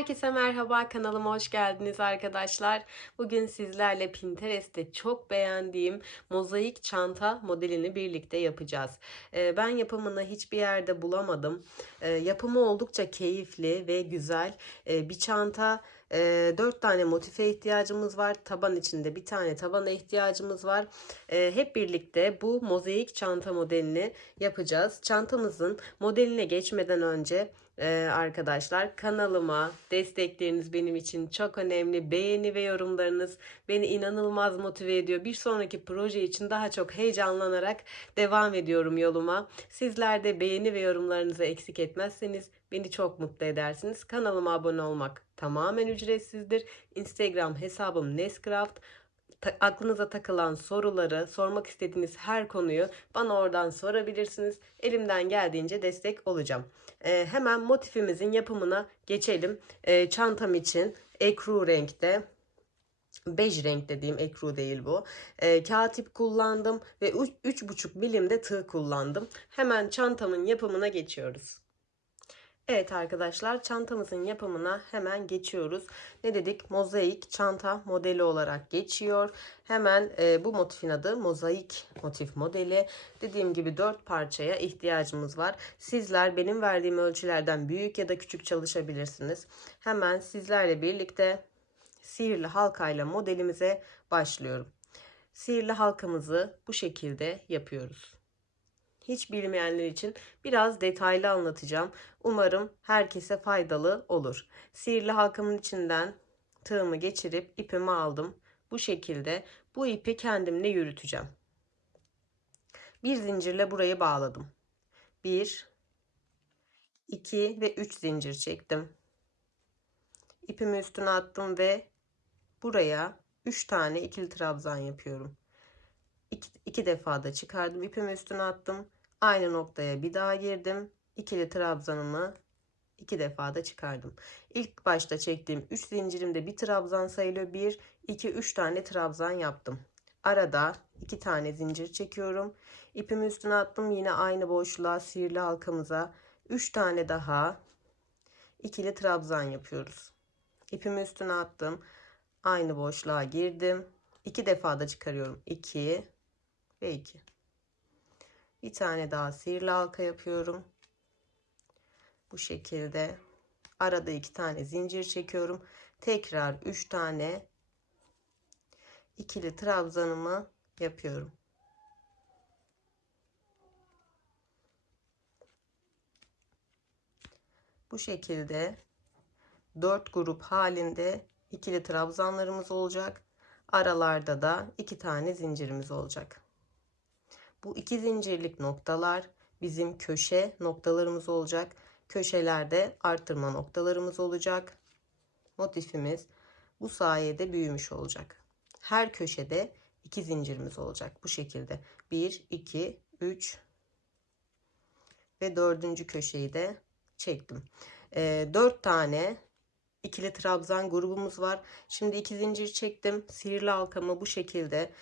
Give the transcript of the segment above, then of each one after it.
Herkese merhaba, kanalıma hoş geldiniz arkadaşlar. Bugün sizlerle Pinterest'te çok beğendiğim mozaik çanta modelini birlikte yapacağız. Ben yapımını hiçbir yerde bulamadım. Yapımı oldukça keyifli ve güzel. Bir çanta, 4 tane motife ihtiyacımız var. Taban içinde bir tane tabana ihtiyacımız var. Hep birlikte bu mozaik çanta modelini yapacağız. Çantamızın modeline geçmeden önce arkadaşlar, kanalıma destekleriniz benim için çok önemli. Beğeni ve yorumlarınız beni inanılmaz motive ediyor. Bir sonraki proje için daha çok heyecanlanarak devam ediyorum yoluma. Sizler de beğeni ve yorumlarınızı eksik etmezseniz beni çok mutlu edersiniz. Kanalıma abone olmak tamamen ücretsizdir. Instagram hesabım Nescraft. Aklınıza takılan soruları, sormak istediğiniz her konuyu bana oradan sorabilirsiniz. Elimden geldiğince destek olacağım. Hemen motifimizin yapımına geçelim. Çantam için ekru renkte, bej renk dediğim ekru değil bu. Kağıt ip kullandım ve 3,5 milimde tığ kullandım. Hemen çantamın yapımına geçiyoruz. Evet arkadaşlar, çantamızın yapımına hemen geçiyoruz. Ne dedik? Mozaik çanta modeli olarak geçiyor. Hemen bu motifin adı mozaik motif modeli. Dediğim gibi 4 parçaya ihtiyacımız var. Sizler benim verdiğim ölçülerden büyük ya da küçük çalışabilirsiniz. Hemen sizlerle birlikte sihirli halkayla modelimize başlıyorum. Sihirli halkamızı bu şekilde yapıyoruz. Hiç bilmeyenler için biraz detaylı anlatacağım. Umarım herkese faydalı olur. Sihirli halkamın içinden tığımı geçirip ipimi aldım. Bu şekilde bu ipi kendimle yürüteceğim. Bir zincirle burayı bağladım. 1, 2 ve 3 zincir çektim. İpimi üstüne attım ve buraya 3 tane ikili trabzan yapıyorum. 2 defa da çıkardım. İpimi üstüne attım. Aynı noktaya bir daha girdim. İkili trabzanımı 2 defa da çıkardım. İlk başta çektiğim 3 zincirimde bir trabzan sayılıyor. 1, 2, 3 tane trabzan yaptım. Arada 2 tane zincir çekiyorum. İpimi üstüne attım. Yine aynı boşluğa, sihirli halkamıza 3 tane daha ikili trabzan yapıyoruz. İpimi üstüne attım. Aynı boşluğa girdim. 2 defa da çıkarıyorum. 2 ve 2. Bir tane daha sihirli halka yapıyorum. Bu şekilde arada 2 tane zincir çekiyorum. Tekrar 3 tane ikili trabzanımı yapıyorum. Bu şekilde 4 grup halinde ikili trabzanlarımız olacak. Aralarda da 2 tane zincirimiz olacak. Bu 2 zincirlik noktalar bizim köşe noktalarımız olacak. Köşelerde artırma noktalarımız olacak. Motifimiz bu sayede büyümüş olacak. Her köşede 2 zincirimiz olacak. Bu şekilde 1, 2, 3 ve 4. köşeyi de çektim. 4 tane ikili trabzan grubumuz var. Şimdi 2 zincir çektim. Sihirli halkamı bu şekilde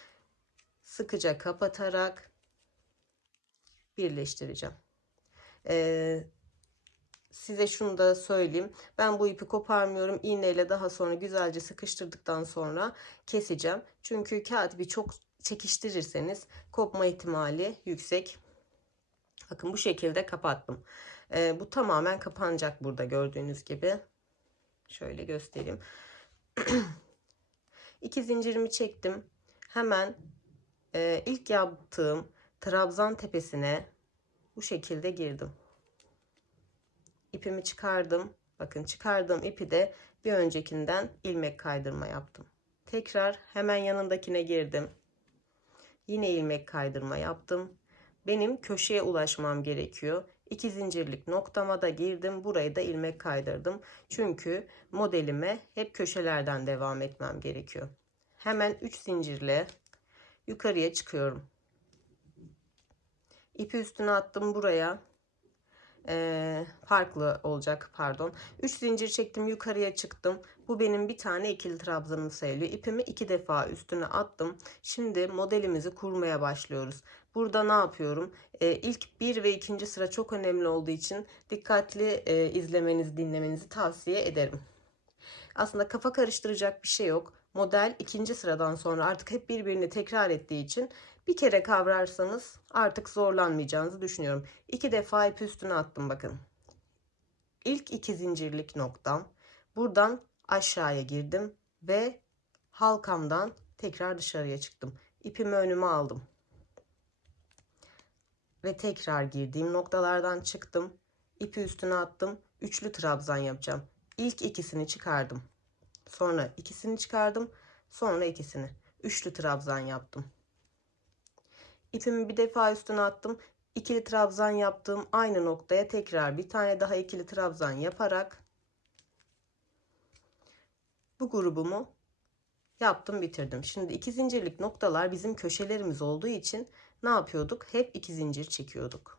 sıkıca kapatarak birleştireceğim. Size şunu da söyleyeyim. Ben bu ipi koparmıyorum. İğneyle daha sonra güzelce sıkıştırdıktan sonra keseceğim. Çünkü kağıt ipi çok çekiştirirseniz kopma ihtimali yüksek. Bakın bu şekilde kapattım. Bu tamamen kapanacak burada gördüğünüz gibi. Şöyle göstereyim. 2 zincirimi çektim. Hemen ilk yaptığım trabzan tepesine bu şekilde girdim. İpimi çıkardım. Bakın çıkardığım ipi de bir öncekinden ilmek kaydırma yaptım. Tekrar hemen yanındakine girdim. Yine ilmek kaydırma yaptım. Benim köşeye ulaşmam gerekiyor. 2 zincirlik noktama da girdim. Burayı da ilmek kaydırdım. Çünkü modelime hep köşelerden devam etmem gerekiyor. Hemen 3 zincirle yukarıya çıkıyorum. İpi üstüne attım buraya. Farklı olacak, pardon. 3 zincir çektim, yukarıya çıktım. Bu benim bir tane ikili trabzanım sayılıyor. İpimi 2 defa üstüne attım. Şimdi modelimizi kurmaya başlıyoruz. Burada ne yapıyorum? İlk 1 ve 2. sıra çok önemli olduğu için dikkatli izlemenizi, dinlemenizi tavsiye ederim. Aslında kafa karıştıracak bir şey yok. Model ikinci sıradan sonra artık hep birbirini tekrar ettiği için bir kere kavrarsanız artık zorlanmayacağınızı düşünüyorum. 2 defa ip üstüne attım bakın. İlk 2 zincirlik noktam. Buradan aşağıya girdim ve halkamdan tekrar dışarıya çıktım. İpimi önüme aldım. Ve tekrar girdiğim noktalardan çıktım. İpi üstüne attım. Üçlü trabzan yapacağım. İlk ikisini çıkardım. Sonra ikisini çıkardım. Sonra ikisini. Üçlü trabzan yaptım. İpimi bir defa üstüne attım. İkili trabzan yaptığım aynı noktaya tekrar bir tane daha ikili trabzan yaparak bu grubumu yaptım, bitirdim. Şimdi iki zincirlik noktalar bizim köşelerimiz olduğu için ne yapıyorduk? Hep iki zincir çekiyorduk.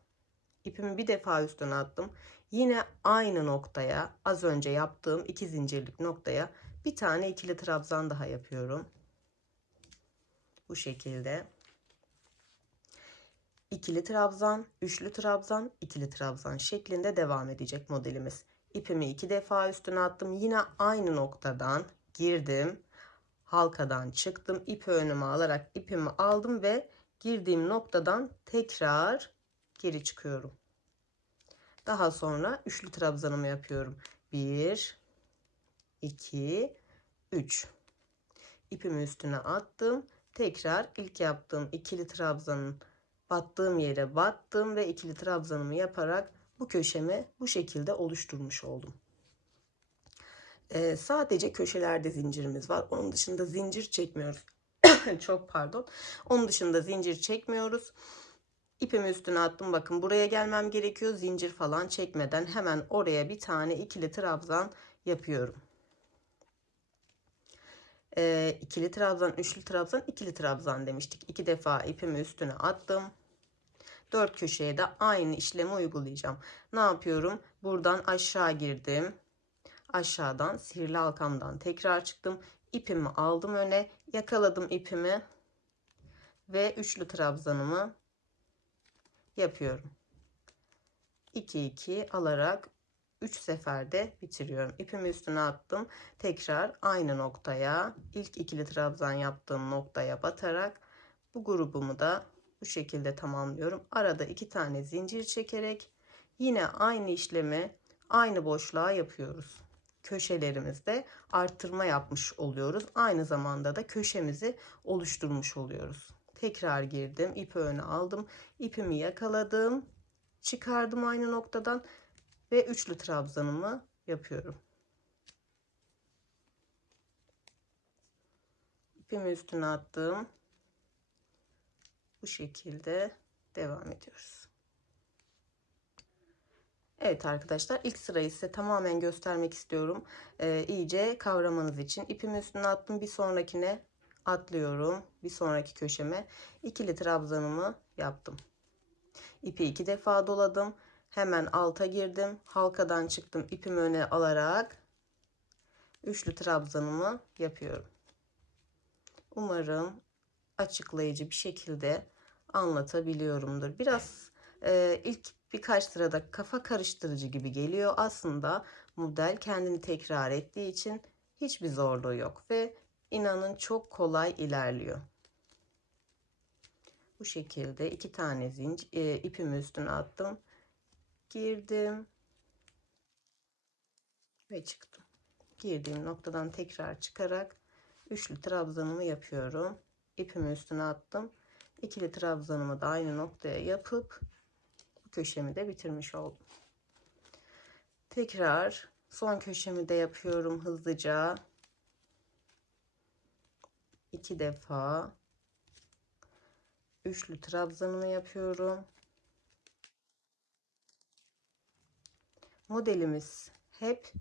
İpimi bir defa üstüne attım. Yine aynı noktaya, az önce yaptığım iki zincirlik noktaya bir tane ikili trabzan daha yapıyorum. Bu şekilde. İkili trabzan, üçlü trabzan, ikili trabzan şeklinde devam edecek modelimiz. İpimi iki defa üstüne attım. Yine aynı noktadan girdim. Halkadan çıktım. İpi önüme alarak ipimi aldım ve girdiğim noktadan tekrar geri çıkıyorum. Daha sonra üçlü trabzanımı yapıyorum. 1, 2, 3. İpimi üstüne attım. Tekrar ilk yaptığım ikili trabzanın battığım yere battım ve ikili trabzanımı yaparak bu köşemi bu şekilde oluşturmuş oldum. Sadece köşelerde zincirimiz var. Onun dışında zincir çekmiyoruz. Çok pardon. Onun dışında zincir çekmiyoruz. İpimi üstüne attım. Bakın buraya gelmem gerekiyor. Zincir falan çekmeden hemen oraya bir tane ikili trabzan yapıyorum. İkili trabzan, üçlü trabzan, ikili trabzan demiştik. 2 defa ipimi üstüne attım. 4 köşeye de aynı işlemi uygulayacağım. Ne yapıyorum? Buradan aşağı girdim. Aşağıdan sihirli halkamdan tekrar çıktım. İpimi aldım öne, yakaladım ipimi ve üçlü trabzanımı yapıyorum. 2 2 alarak 3 seferde bitiriyorum. İpimi üstüne attım. Tekrar aynı noktaya, ilk ikili trabzan yaptığım noktaya batarak bu grubumu da bu şekilde tamamlıyorum. Arada 2 tane zincir çekerek yine aynı işlemi aynı boşluğa yapıyoruz. Köşelerimizde arttırma yapmış oluyoruz. Aynı zamanda da köşemizi oluşturmuş oluyoruz. Tekrar girdim, ipi öne aldım, ipimi yakaladım, çıkardım aynı noktadan ve üçlü trabzanımı yapıyorum. İpimi üstüne attım. Bu şekilde devam ediyoruz. Evet arkadaşlar, ilk sırayı size tamamen göstermek istiyorum. İyice kavramanız için ipimi üstüne attım. Bir sonrakine atlıyorum. Bir sonraki köşeme ikili trabzanımı yaptım. İpi 2 defa doladım. Hemen alta girdim. Halkadan çıktım. İpimi öne alarak üçlü trabzanımı yapıyorum. Umarım açıklayıcı bir şekilde anlatabiliyorumdur. Biraz ilk birkaç sırada kafa karıştırıcı gibi geliyor. Aslında model kendini tekrar ettiği için hiçbir zorluğu yok ve inanın çok kolay ilerliyor. Bu şekilde 2 tane zincir ipimi üstüne attım. Girdim ve çıktım. Girdiğim noktadan tekrar çıkarak üçlü trabzanımı yapıyorum. İpimi üstüne attım. İkili trabzanımı da aynı noktaya yapıp bu köşemi de bitirmiş oldum. Tekrar son köşemi de yapıyorum hızlıca. 2 defa üçlü trabzanımı yapıyorum. Modelimiz hep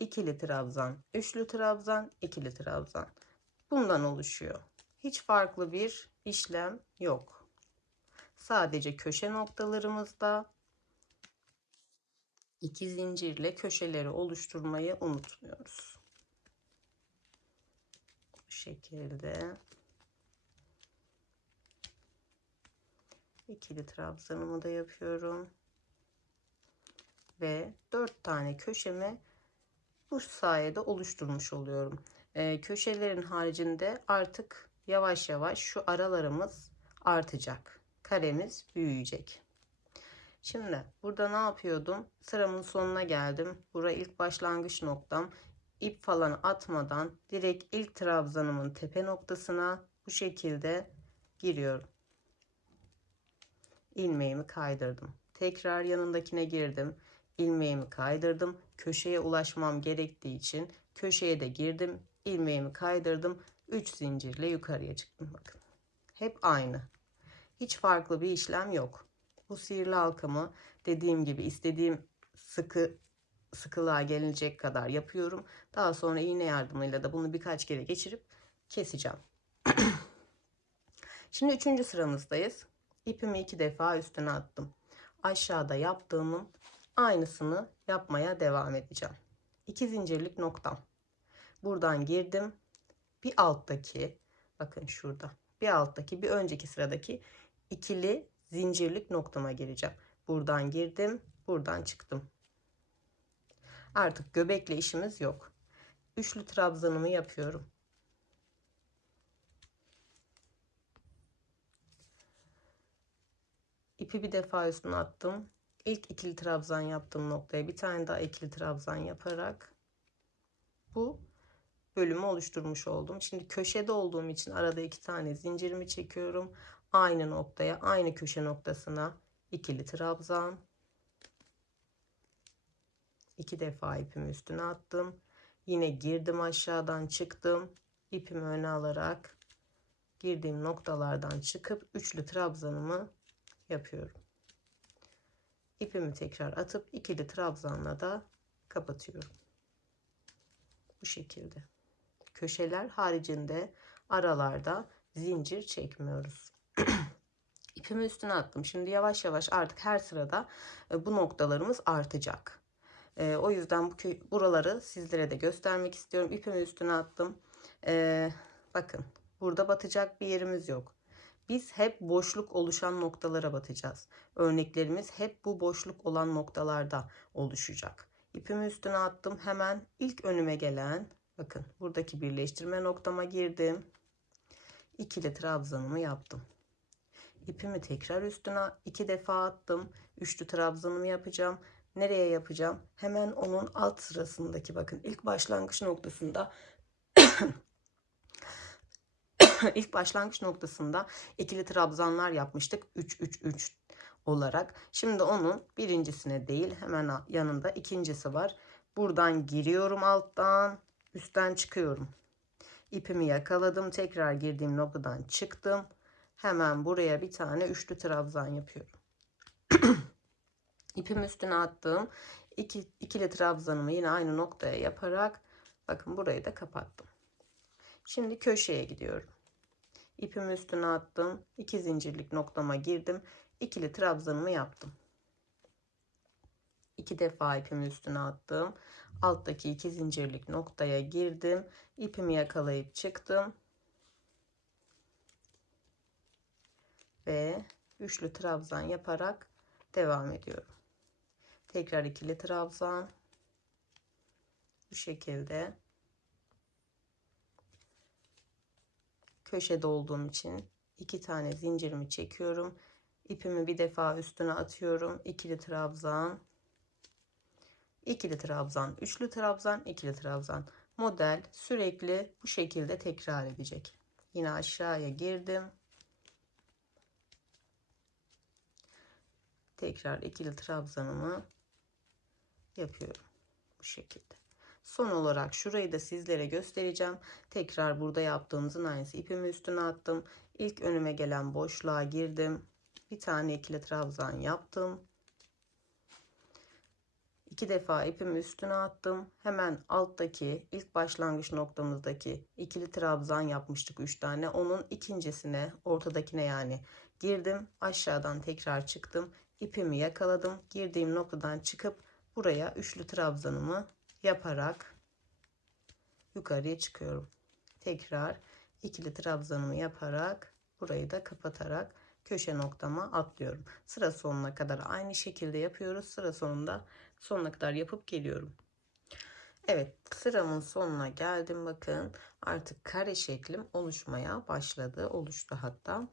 ikili trabzan, üçlü trabzan, ikili trabzan. Bundan oluşuyor. Hiç farklı bir işlem yok. Sadece köşe noktalarımızda iki zincirle köşeleri oluşturmayı unutmuyoruz. Bu şekilde ikili trabzanımı da yapıyorum ve 4 tane köşemi Bu sayede oluşturmuş oluyorum. Köşelerin haricinde artık yavaş yavaş şu aralarımız artacak. Karemiz büyüyecek. Şimdi burada ne yapıyordum? Sıramın sonuna geldim. Burası ilk başlangıç noktam. İp falan atmadan direkt ilk trabzanımın tepe noktasına bu şekilde giriyorum. İlmeğimi kaydırdım. Tekrar yanındakine girdim. İlmeğimi kaydırdım. Köşeye ulaşmam gerektiği için köşeye de girdim. İlmeğimi kaydırdım. 3 zincirle yukarıya çıktım. Bakın. Hep aynı. Hiç farklı bir işlem yok. Bu sihirli halkamı dediğim gibi istediğim sıkılığa gelecek kadar yapıyorum. Daha sonra iğne yardımıyla da bunu birkaç kere geçirip keseceğim. Şimdi 3. sıramızdayız. İpimi 2 defa üstüne attım. Aşağıda yaptığımın aynısını yapmaya devam edeceğim. 2 zincirlik noktam. Buradan girdim. Bir alttaki, bakın şurada. Bir alttaki, bir önceki sıradaki ikili zincirlik noktama gireceğim. Buradan girdim, buradan çıktım. Artık göbekle işimiz yok. Üçlü trabzanımı yapıyorum. İpi bir defa üstüne attım. İlk ikili trabzan yaptığım noktaya bir tane daha ikili trabzan yaparak bu bölümü oluşturmuş oldum. Şimdi köşede olduğum için arada 2 tane zincirimi çekiyorum. Aynı noktaya, aynı köşe noktasına ikili trabzan. 2 defa ipimi üstüne attım. Yine girdim, aşağıdan çıktım. İpimi öne alarak girdiğim noktalardan çıkıp üçlü trabzanımı yapıyorum. İpimi tekrar atıp ikili trabzanla da kapatıyorum. Bu şekilde. Köşeler haricinde aralarda zincir çekmiyoruz. İpimi üstüne attım. Şimdi yavaş yavaş artık her sırada bu noktalarımız artacak. O yüzden buraları sizlere de göstermek istiyorum. İpimi üstüne attım. Bakın burada batacak bir yerimiz yok. Biz hep boşluk oluşan noktalara batacağız. Örneklerimiz hep bu boşluk olan noktalarda oluşacak. İpimi üstüne attım. Hemen ilk önüme gelen, bakın buradaki birleştirme noktama girdim. İkili trabzanımı yaptım. İpimi tekrar üstüne 2 defa attım. Üçlü trabzanımı yapacağım. Nereye yapacağım? Hemen onun alt sırasındaki, bakın ilk başlangıç noktasında ilk başlangıç noktasında ikili trabzanlar yapmıştık. 3 3 3 olarak. Şimdi onun birincisine değil, hemen yanında ikincisi var. Buradan giriyorum, alttan üstten çıkıyorum. İpimi yakaladım. Tekrar girdiğim noktadan çıktım. Hemen buraya bir tane üçlü trabzan yapıyorum. İpimi üstüne attım. İkili trabzanımı yine aynı noktaya yaparak, bakın burayı da kapattım. Şimdi köşeye gidiyorum. İpimi üstüne attım. 2 zincirlik noktama girdim. İkili trabzanımı yaptım. 2 defa ipimi üstüne attım. Alttaki 2 zincirlik noktaya girdim. İpimi yakalayıp çıktım. Ve üçlü trabzan yaparak devam ediyorum. Tekrar ikili trabzan. Bu şekilde. Köşede olduğum için 2 tane zincirimi çekiyorum. İpimi bir defa üstüne atıyorum. İkili trabzan. İkili trabzan, üçlü trabzan, ikili trabzan. Model sürekli bu şekilde tekrar edecek. Yine aşağıya girdim. Tekrar ikili trabzanımı yapıyorum. Bu şekilde. Son olarak şurayı da sizlere göstereceğim. Tekrar burada yaptığımızın aynısı. İpimi üstüne attım. İlk önüme gelen boşluğa girdim. Bir tane ikili trabzan yaptım. 2 defa ipimi üstüne attım. Hemen alttaki ilk başlangıç noktamızdaki ikili trabzan yapmıştık 3 tane. Onun ikincisine, ortadakine yani girdim. Aşağıdan tekrar çıktım. İpimi yakaladım. Girdiğim noktadan çıkıp buraya üçlü trabzanımı yaparak yukarıya çıkıyorum. Tekrar ikili trabzanımı yaparak burayı da kapatarak köşe noktama atlıyorum. Sıra sonuna kadar aynı şekilde yapıyoruz. Sıra sonunda sonuna kadar yapıp geliyorum. Evet, sıramın sonuna geldim. Bakın artık kare şeklim oluşmaya başladı. Oluştu hatta.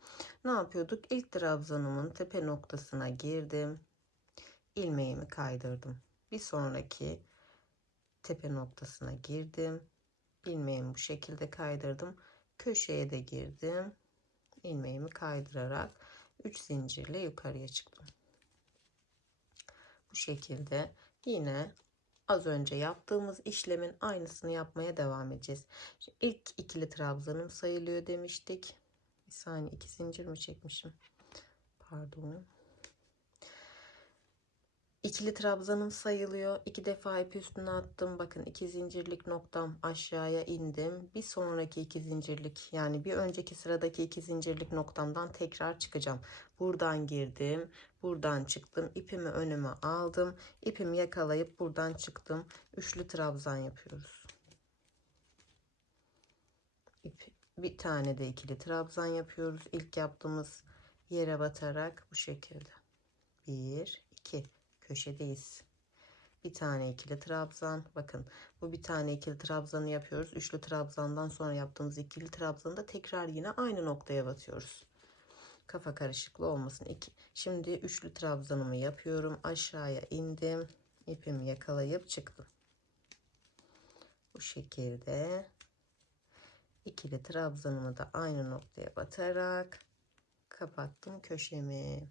Ne yapıyorduk? İlk trabzanımın tepe noktasına girdim. İlmeğimi kaydırdım. Bir sonraki tepe noktasına girdim. İlmeğimi bu şekilde kaydırdım. Köşeye de girdim. İlmeğimi kaydırarak 3 zincirle yukarıya çıktım. Bu şekilde yine az önce yaptığımız işlemin aynısını yapmaya devam edeceğiz. Şimdi ilk ikili trabzanım sayılıyor demiştik. Bir saniye, 2 zincir mi çekmişim? Pardon. İkili trabzanım sayılıyor. 2 defa ip üstüne attım. Bakın 2 zincirlik noktam, aşağıya indim. Bir sonraki 2 zincirlik, yani bir önceki sıradaki 2 zincirlik noktamdan tekrar çıkacağım. Buradan girdim. Buradan çıktım. İpimi önüme aldım. İpimi yakalayıp buradan çıktım. Üçlü trabzan yapıyoruz. Bir tane de ikili trabzan yapıyoruz. İlk yaptığımız yere batarak bu şekilde. 1 2 köşedeyiz. Bir tane ikili trabzan. Bakın bu bir tane ikili trabzanı yapıyoruz. Üçlü trabzandan sonra yaptığımız ikili trabzanı da tekrar yine aynı noktaya batıyoruz. Kafa karışıklığı olmasın. Şimdi üçlü trabzanımı yapıyorum. Aşağıya indim. İpimi yakalayıp çıktım. Bu şekilde ikili trabzanımı da aynı noktaya batarak kapattım köşemi.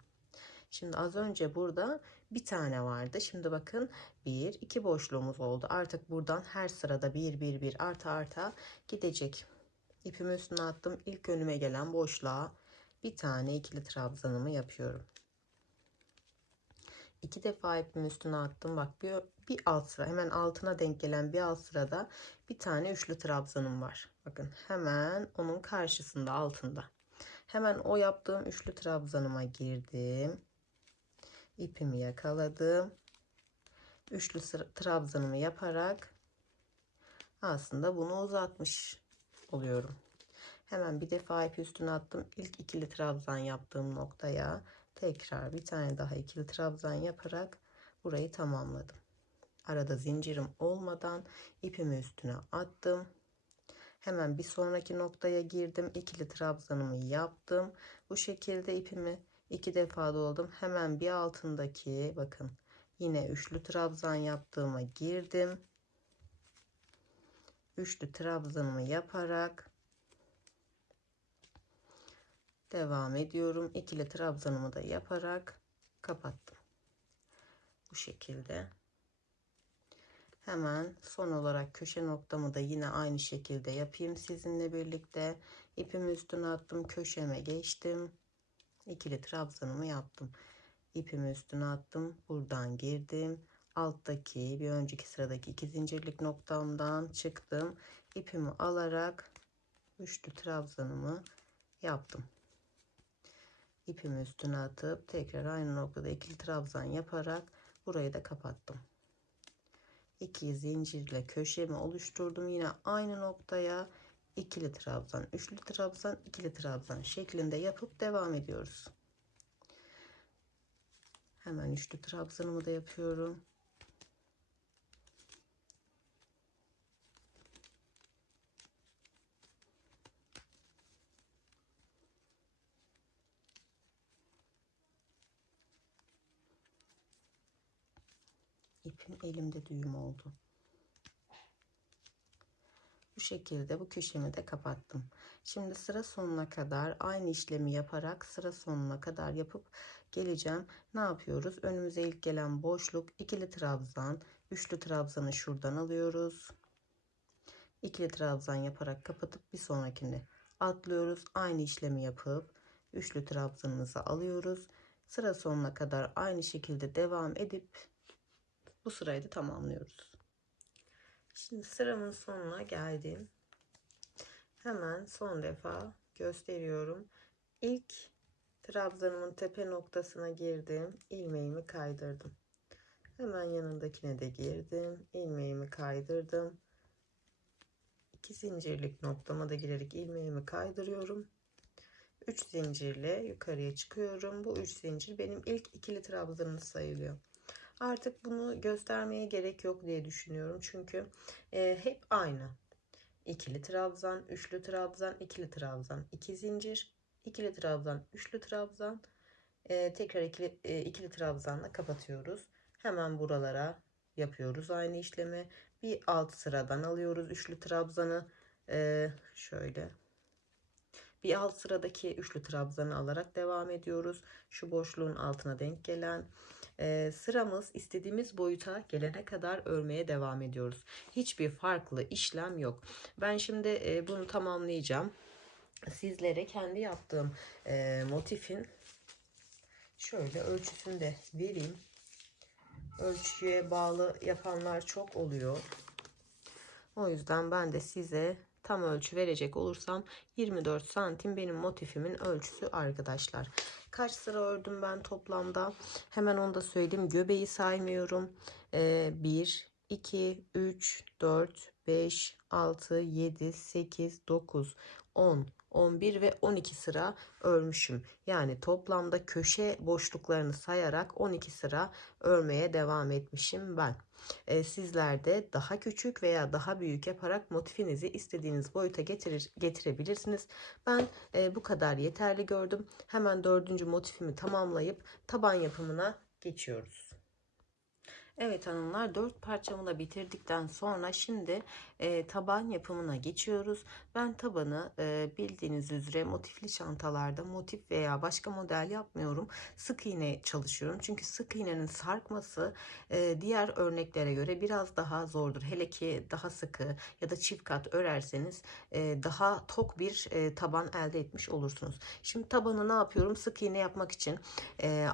Şimdi az önce burada bir tane vardı. Şimdi bakın 1 2 boşluğumuz oldu. Artık buradan her sırada 1 1 1 arta gidecek. İpimi üstüne attım. İlk önüme gelen boşluğa bir tane ikili trabzanımı yapıyorum. 2 defa ipimi üstüne attım. Bak bir alt sıra, hemen altına denk gelen bir alt sırada bir tane üçlü trabzanım var. Bakın hemen onun karşısında, altında. Hemen o yaptığım üçlü trabzanıma girdim. İpimi yakaladım. Üçlü trabzanımı yaparak aslında bunu uzatmış oluyorum. Hemen bir defa ip üstüne attım. İlk ikili trabzan yaptığım noktaya tekrar bir tane daha ikili trabzan yaparak burayı tamamladım. Arada zincirim olmadan ipimi üstüne attım. Hemen bir sonraki noktaya girdim. İkili trabzanımı yaptım. Bu şekilde ipimi 2 defa doladım. Hemen bir altındaki, bakın yine üçlü trabzan yaptığıma girdim. Üçlü trabzanımı yaparak devam ediyorum. İkili trabzanımı da yaparak kapattım. Bu şekilde. Hemen son olarak köşe noktamı da yine aynı şekilde yapayım sizinle birlikte. İpimi üstüne attım, köşeme geçtim. İkili trabzanımı yaptım. İpimi üstüne attım. Buradan girdim. Alttaki bir önceki sıradaki 2 zincirlik noktamdan çıktım. İpimi alarak üçlü trabzanımı yaptım. İpimi üstüne atıp tekrar aynı noktada ikili trabzan yaparak burayı da kapattım. 2 zincirle köşemi oluşturdum. Yine aynı noktaya ikili trabzan, üçlü trabzan, ikili trabzan şeklinde yapıp devam ediyoruz. Hemen üçlü trabzanımı da yapıyorum. İpim elimde düğüm oldu. Bu şekilde bu köşemi de kapattım. Şimdi sıra sonuna kadar aynı işlemi yaparak sıra sonuna kadar yapıp geleceğim. Ne yapıyoruz? Önümüze ilk gelen boşluk, ikili trabzan, üçlü trabzanı şuradan alıyoruz. İkili trabzan yaparak kapatıp bir sonrakini atlıyoruz. Aynı işlemi yapıp üçlü trabzanımızı alıyoruz. Sıra sonuna kadar aynı şekilde devam edip bu sırayı da tamamlıyoruz. Şimdi sıramın sonuna geldim. Hemen son defa gösteriyorum. İlk trabzanımın tepe noktasına girdim. İlmeğimi kaydırdım. Hemen yanındakine de girdim. İlmeğimi kaydırdım. 2 zincirlik noktama da girerek ilmeğimi kaydırıyorum. 3 zincirle yukarıya çıkıyorum. Bu 3 zincir benim ilk ikili trabzanım sayılıyor. Artık bunu göstermeye gerek yok diye düşünüyorum. Çünkü hep aynı. İkili trabzan, üçlü trabzan, ikili trabzan, iki zincir, ikili trabzan, üçlü trabzan, tekrar ikili trabzanla kapatıyoruz. Hemen buralara yapıyoruz aynı işlemi. Bir alt sıradan alıyoruz üçlü trabzanı. Şöyle bir alt sıradaki üçlü trabzanı alarak devam ediyoruz. Şu boşluğun altına denk gelen sıramız istediğimiz boyuta gelene kadar örmeye devam ediyoruz. Hiçbir farklı işlem yok. Ben şimdi bunu tamamlayacağım. Sizlere kendi yaptığım motifin şöyle ölçüsünü de vereyim. Ölçüye bağlı yapanlar çok oluyor. O yüzden ben de size tam ölçü verecek olursam 24 santim benim motifimin ölçüsü arkadaşlar. Kaç sıra ördüm ben toplamda? Hemen onu da söyleyeyim. Göbeği saymıyorum. 1, 2, 3, 4, 5, 6, 7, 8, 9, 10, 11 ve 12 sıra örmüşüm. Yani toplamda köşe boşluklarını sayarak 12 sıra örmeye devam etmişim ben. Sizler de daha küçük veya daha büyük yaparak motifinizi istediğiniz boyuta getirebilirsiniz. Ben bu kadar yeterli gördüm. Hemen dördüncü motifimi tamamlayıp taban yapımına geçiyoruz. Evet hanımlar, 4 parçamı da bitirdikten sonra şimdi taban yapımına geçiyoruz. Ben tabanı bildiğiniz üzere motifli çantalarda motif veya başka model yapmıyorum. Sık iğne çalışıyorum. Çünkü sık iğnenin sarkması diğer örneklere göre biraz daha zordur. Hele ki daha sıkı ya da çift kat örerseniz daha tok bir taban elde etmiş olursunuz. Şimdi tabanı ne yapıyorum? Sık iğne yapmak için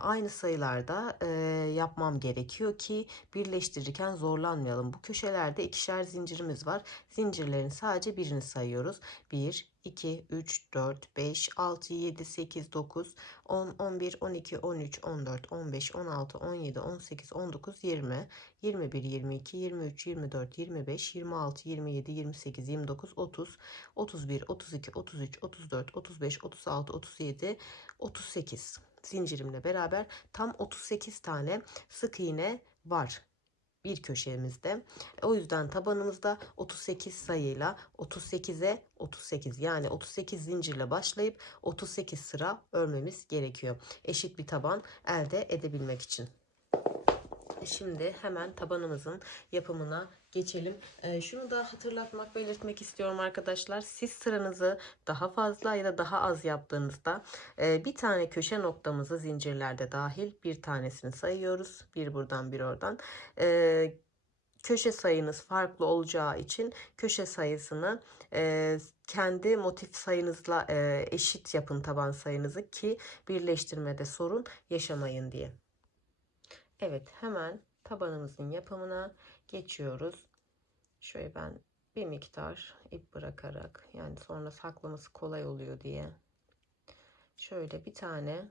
aynı sayılarda yapmam gerekiyor ki birleştirirken zorlanmayalım. Bu köşelerde ikişer zincirimiz var. Zincirlerin sadece birini sayıyoruz. 1, 2, 3, 4, 5, 6, 7, 8, 9, 10, 11, 12, 13, 14, 15, 16, 17, 18, 19, 20, 21, 22, 23, 24, 25, 26, 27, 28, 29, 30, 31, 32, 33, 34, 35, 36, 37, 38 zincirimle beraber tam 38 tane sık iğne var bir köşemizde. O yüzden tabanımızda 38 sayıyla 38'e 38 yani 38 zincirle başlayıp 38 sıra örmemiz gerekiyor. Eşit bir taban elde edebilmek için. Şimdi hemen tabanımızın yapımına geçelim. Şunu da hatırlatmak, belirtmek istiyorum arkadaşlar. Siz sıranızı daha fazla ya da daha az yaptığınızda bir tane köşe noktamızı zincirlerde dahil bir tanesini sayıyoruz. Bir buradan bir oradan. Köşe sayınız farklı olacağı için köşe sayısını kendi motif sayınızla eşit yapın taban sayınızı ki birleştirmede sorun yaşamayın diye. Evet, hemen tabanımızın yapımına geçiyoruz. Şöyle ben bir miktar ip bırakarak, yani sonra saklaması kolay oluyor diye şöyle bir tane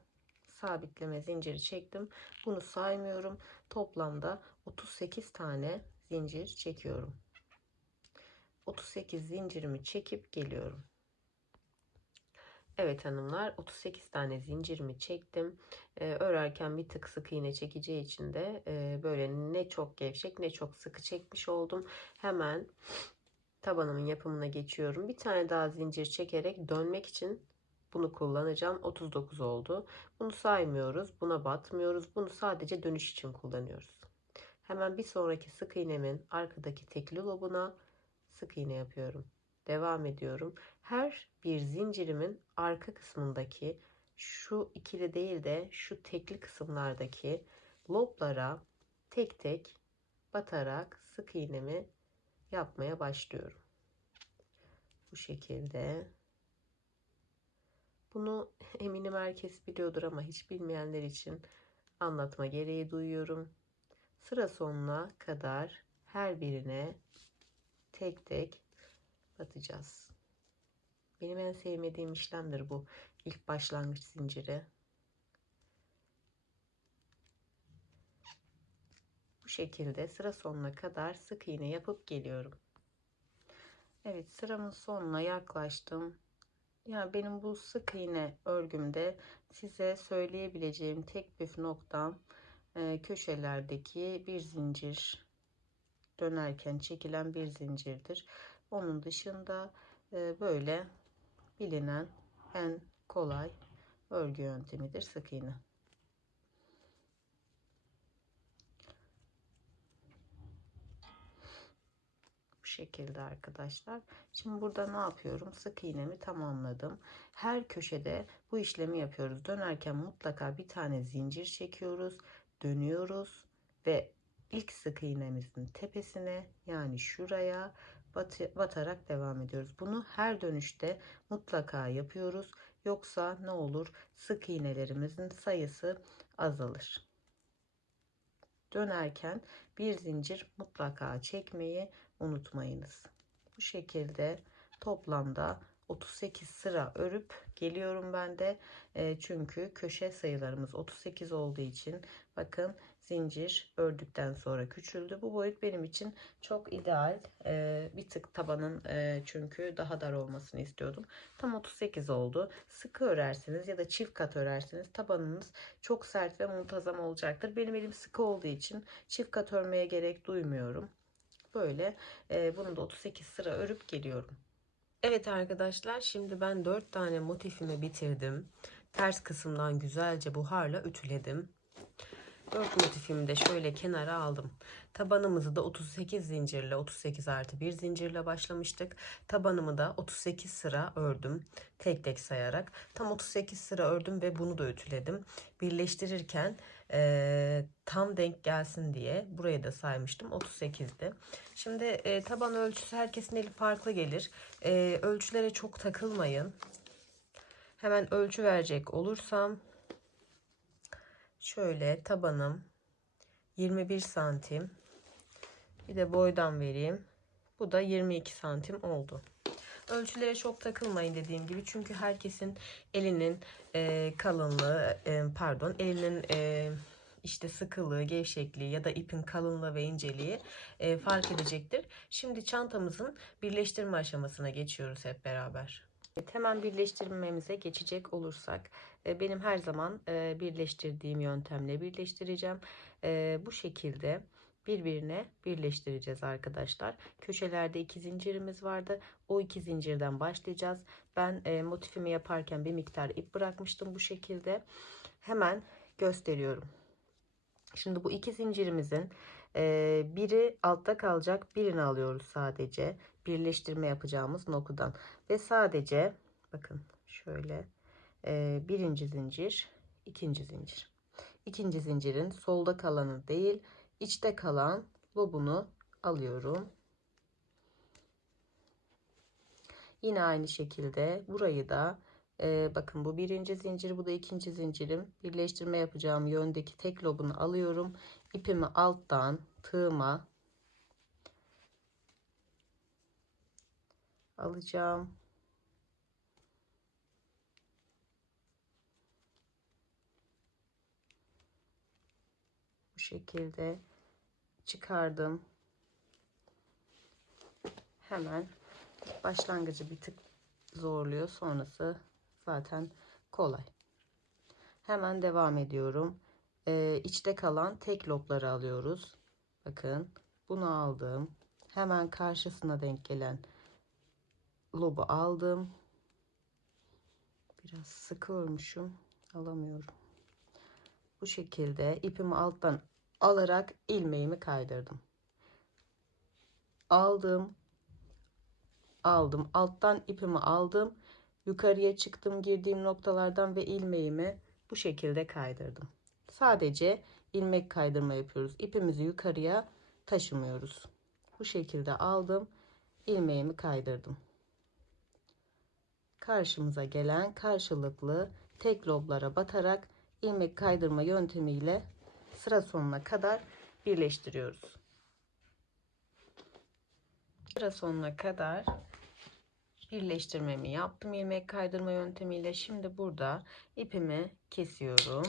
sabitleme zinciri çektim. Bunu saymıyorum. Toplamda 38 tane zincir çekiyorum. 38 zincirimi çekip geliyorum. Evet hanımlar, 38 tane zincirimi çektim. Örerken bir tık sık iğne çekeceği için de böyle ne çok gevşek ne çok sıkı çekmiş oldum. Hemen tabanımın yapımına geçiyorum. Bir tane daha zincir çekerek dönmek için bunu kullanacağım. 39 oldu. Bunu saymıyoruz. Buna batmıyoruz. Bunu sadece dönüş için kullanıyoruz. Hemen bir sonraki sık iğnemin arkadaki tekli lobuna sık iğne yapıyorum. Devam ediyorum. Her bir zincirimin arka kısmındaki şu ikili değil de şu tekli kısımlardaki loblara tek tek batarak sık iğnemi yapmaya başlıyorum. Bu şekilde. Bunu eminim herkes biliyordur ama hiç bilmeyenler için anlatma gereği duyuyorum. Sıra sonuna kadar her birine tek tek batacağız. Benim en sevmediğim işlemdir bu ilk başlangıç zinciri. Bu şekilde sıra sonuna kadar sık iğne yapıp geliyorum. Evet, sıramın sonuna yaklaştım. Yani benim bu sık iğne örgümde size söyleyebileceğim tek püf noktam köşelerdeki bir zincir, dönerken çekilen bir zincirdir. Onun dışında böyle bilinen en kolay örgü yöntemidir sık iğne. Bu şekilde arkadaşlar. Şimdi burada ne yapıyorum? Sık iğnemi tamamladım. Her köşede bu işlemi yapıyoruz. Dönerken mutlaka bir tane zincir çekiyoruz, dönüyoruz ve ilk sık iğnemizin tepesine, yani şuraya batarak devam ediyoruz. Bunu her dönüşte mutlaka yapıyoruz. Yoksa ne olur? Sık iğnelerimizin sayısı azalır. Dönerken bir zincir mutlaka çekmeyi unutmayınız. Bu şekilde toplamda 38 sıra örüp geliyorum ben de. Çünkü köşe sayılarımız 38 olduğu için bakın, zincir ördükten sonra küçüldü. Bu boyut benim için çok ideal. Bir tık tabanın çünkü daha dar olmasını istiyordum. Tam 38 oldu. Sıkı örerseniz ya da çift kat örerseniz tabanınız çok sert ve muntazam olacaktır. Benim elim sıkı olduğu için çift kat örmeye gerek duymuyorum. Böyle bunu da 38 sıra örüp geliyorum. Evet arkadaşlar, şimdi ben 4 tane motifimi bitirdim. Ters kısımdan güzelce buharla ütüledim. 4 motifimi de şöyle kenara aldım. Tabanımızı da 38 zincirle, 38 artı 1 zincirle başlamıştık. Tabanımı da 38 sıra ördüm. Tek tek sayarak. Tam 38 sıra ördüm ve bunu da ütüledim. Birleştirirken tam denk gelsin diye buraya da saymıştım. 38'di. Şimdi taban ölçüsü herkesin eli farklı gelir. Ölçülere çok takılmayın. Hemen ölçü verecek olursam, şöyle tabanım 21 santim. Bir de boydan vereyim. Bu da 22 santim oldu. Ölçülere çok takılmayın dediğim gibi. Çünkü herkesin elinin kalınlığı, pardon, elinin işte sıkılığı, gevşekliği ya da ipin kalınlığı ve inceliği fark edecektir. Şimdi çantamızın birleştirme aşamasına geçiyoruz hep beraber. Evet, hemen birleştirmemize geçecek olursak, benim her zaman birleştirdiğim yöntemle birleştireceğim. Bu şekilde birbirine birleştireceğiz arkadaşlar. Köşelerde 2 zincirimiz vardı. O 2 zincirden başlayacağız. Ben motifimi yaparken bir miktar ip bırakmıştım bu şekilde. Hemen gösteriyorum. Şimdi bu 2 zincirimizin biri altta kalacak, birini alıyoruz sadece birleştirme yapacağımız noktadan ve sadece bakın şöyle birinci zincir, ikinci zincir. İkinci zincirin solda kalanı değil, içte kalan lobunu alıyorum. Yine aynı şekilde burayı da bakın, bu birinci zincir, bu da ikinci zincirim. Birleştirme yapacağım yöndeki tek lobunu alıyorum. İpimi alttan tığıma alacağım. Bu şekilde çıkardım. Hemen başlangıcı bir tık zorluyor. Sonrası zaten kolay. Hemen devam ediyorum. İçte kalan tek lobları alıyoruz. Bakın, bunu aldım. Hemen karşısına denk gelen lobu aldım. Biraz sıkı örmüşüm. Alamıyorum. Bu şekilde ipimi alttan alarak ilmeğimi kaydırdım. Aldım. Aldım. Alttan ipimi aldım. Yukarıya çıktım girdiğim noktalardan ve ilmeğimi bu şekilde kaydırdım. Sadece ilmek kaydırma yapıyoruz. İpimizi yukarıya taşımıyoruz. Bu şekilde aldım. İlmeğimi kaydırdım. Karşımıza gelen karşılıklı tek loblara batarak ilmek kaydırma yöntemiyle sıra sonuna kadar birleştiriyoruz. Sıra sonuna kadar birleştirmemi yaptım ilmek kaydırma yöntemiyle. Şimdi burada ipimi kesiyorum.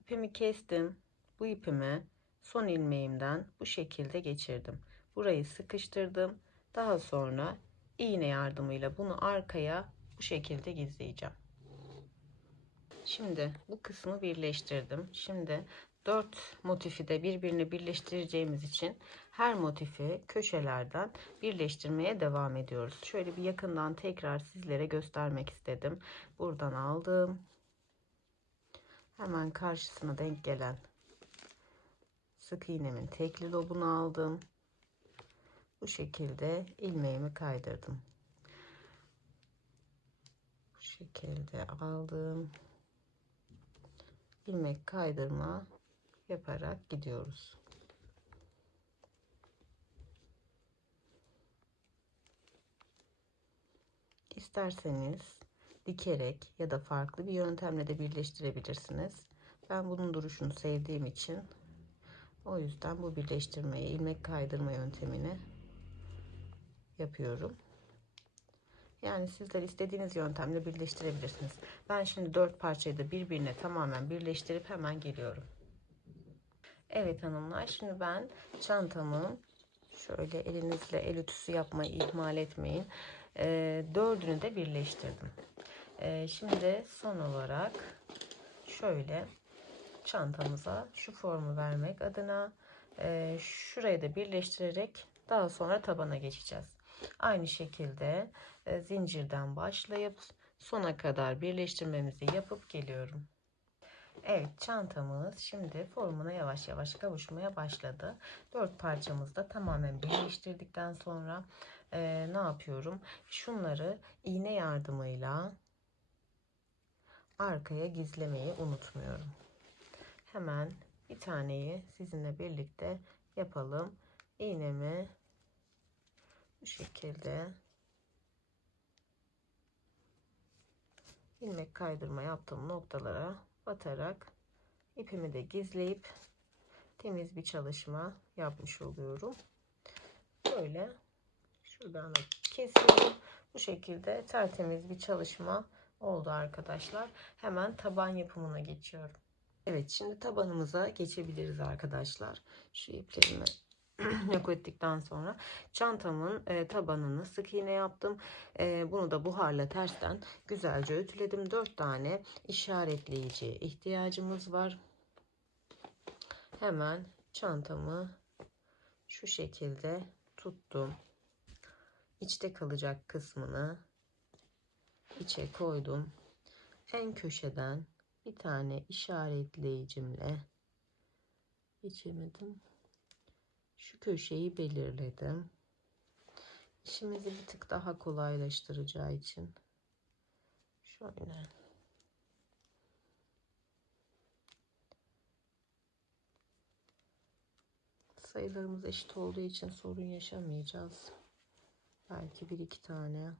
İpimi kestim. Bu ipimi son ilmeğimden bu şekilde geçirdim. Burayı sıkıştırdım. Daha sonra iğne yardımıyla bunu arkaya bu şekilde gizleyeceğim. Şimdi bu kısmı birleştirdim. Şimdi 4 motifi de birbirini birleştireceğimiz için her motifi köşelerden birleştirmeye devam ediyoruz. Şöyle bir yakından tekrar sizlere göstermek istedim. Buradan aldım. Hemen karşısına denk gelen sık iğnemin tekli lobunu aldım. Bu şekilde ilmeğimi kaydırdım. Bu şekilde aldım. İlmek kaydırma yaparak gidiyoruz. İsterseniz dikerek ya da farklı bir yöntemle de birleştirebilirsiniz. Ben bunun duruşunu sevdiğim için o yüzden bu birleştirmeyi, ilmek kaydırma yöntemini yapıyorum. Yani sizler istediğiniz yöntemle birleştirebilirsiniz. Ben şimdi 4 parçayı da birbirine tamamen birleştirip hemen geliyorum. Evet hanımlar, şimdi ben çantamın şöyle elinizle el ütüsü yapmayı ihmal etmeyin. Dördünü de birleştirdim. Şimdi son olarak şöyle çantamıza şu formu vermek adına şurayı da birleştirerek daha sonra tabana geçeceğiz. Aynı şekilde zincirden başlayıp sona kadar birleştirmemizi yapıp geliyorum. Evet, çantamız şimdi formuna yavaş yavaş kavuşmaya başladı. 4 parçamızı da tamamen birleştirdikten sonra ne yapıyorum? Şunları iğne yardımıyla arkaya gizlemeyi unutmuyorum. Hemen bir taneyi sizinle birlikte yapalım. İğnemi bu şekilde ilmek kaydırma yaptığım noktalara batarak ipimi de gizleyip temiz bir çalışma yapmış oluyorum. Böyle şuradan da kesiyorum. Bu şekilde tertemiz bir çalışma oldu arkadaşlar. Hemen taban yapımına geçiyorum. Evet, şimdi tabanımıza geçebiliriz arkadaşlar. Şu iplerimi yok ettikten sonra çantamın tabanını sık iğne yaptım. Bunu da buharla tersten güzelce ütüledim. 4 tane işaretleyici ihtiyacımız var. Hemen çantamı şu şekilde tuttum. İçte kalacak kısmını içe koydum. En köşeden bir tane işaretleyicimle geçemedim. Şu köşeyi belirledim. İşimizi bir tık daha kolaylaştıracağı için şöyle sayılarımız eşit olduğu için sorun yaşamayacağız. Belki bir iki tane.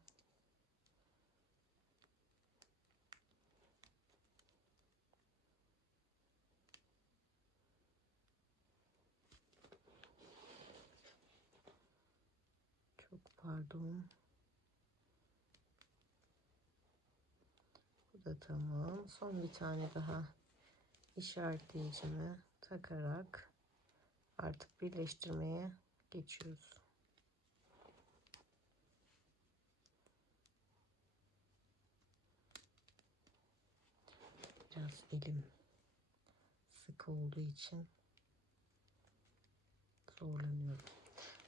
Çok pardon. Bu da tamam. Son bir tane daha işaretleyicimi takarak artık birleştirmeye geçiyoruz. Biraz elim sık olduğu için zorlanıyorum.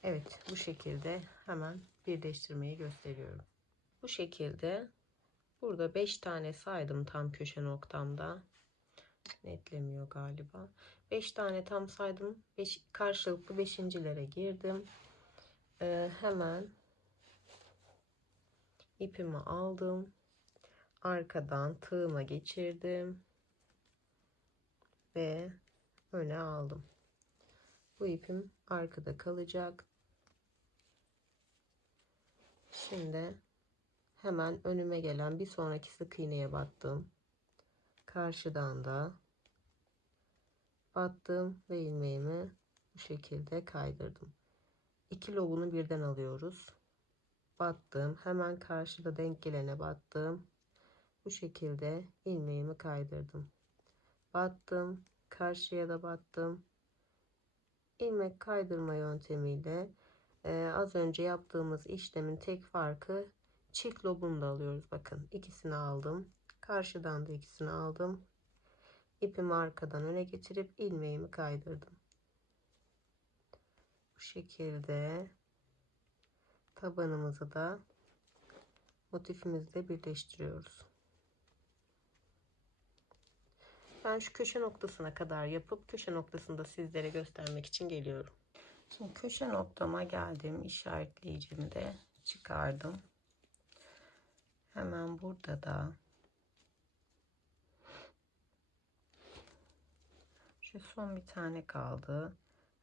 Evet, bu şekilde hemen birleştirmeyi gösteriyorum. Bu şekilde burada 5 tane saydım tam köşe noktamda. Netlemiyor galiba. 5 tane tam saydım. Karşılıklı beşincilere girdim. Hemen ipimi aldım. Arkadan tığıma geçirdim. Ve öne aldım. Bu ipim arkada kalacak. Şimdi hemen önüme gelen bir sonraki sık iğneye battım. Karşıdan da battım ve ilmeğimi bu şekilde kaydırdım. 2 lobunu birden alıyoruz. Battım, hemen karşıda denk gelene battım. Bu şekilde ilmeğimi kaydırdım. Battım, karşıya da battım. İlmek kaydırma yöntemiyle az önce yaptığımız işlemin tek farkı çift lobunu da alıyoruz. Bakın ikisini aldım. Karşıdan da ikisini aldım. İpimi arkadan öne getirip ilmeğimi kaydırdım. Bu şekilde tabanımızı da motifimizle birleştiriyoruz. Ben şu köşe noktasına kadar yapıp köşe noktasını da sizlere göstermek için geliyorum. Şimdi köşe noktama geldim. İşaretleyicimi de çıkardım. Hemen burada da şu son bir tane kaldı.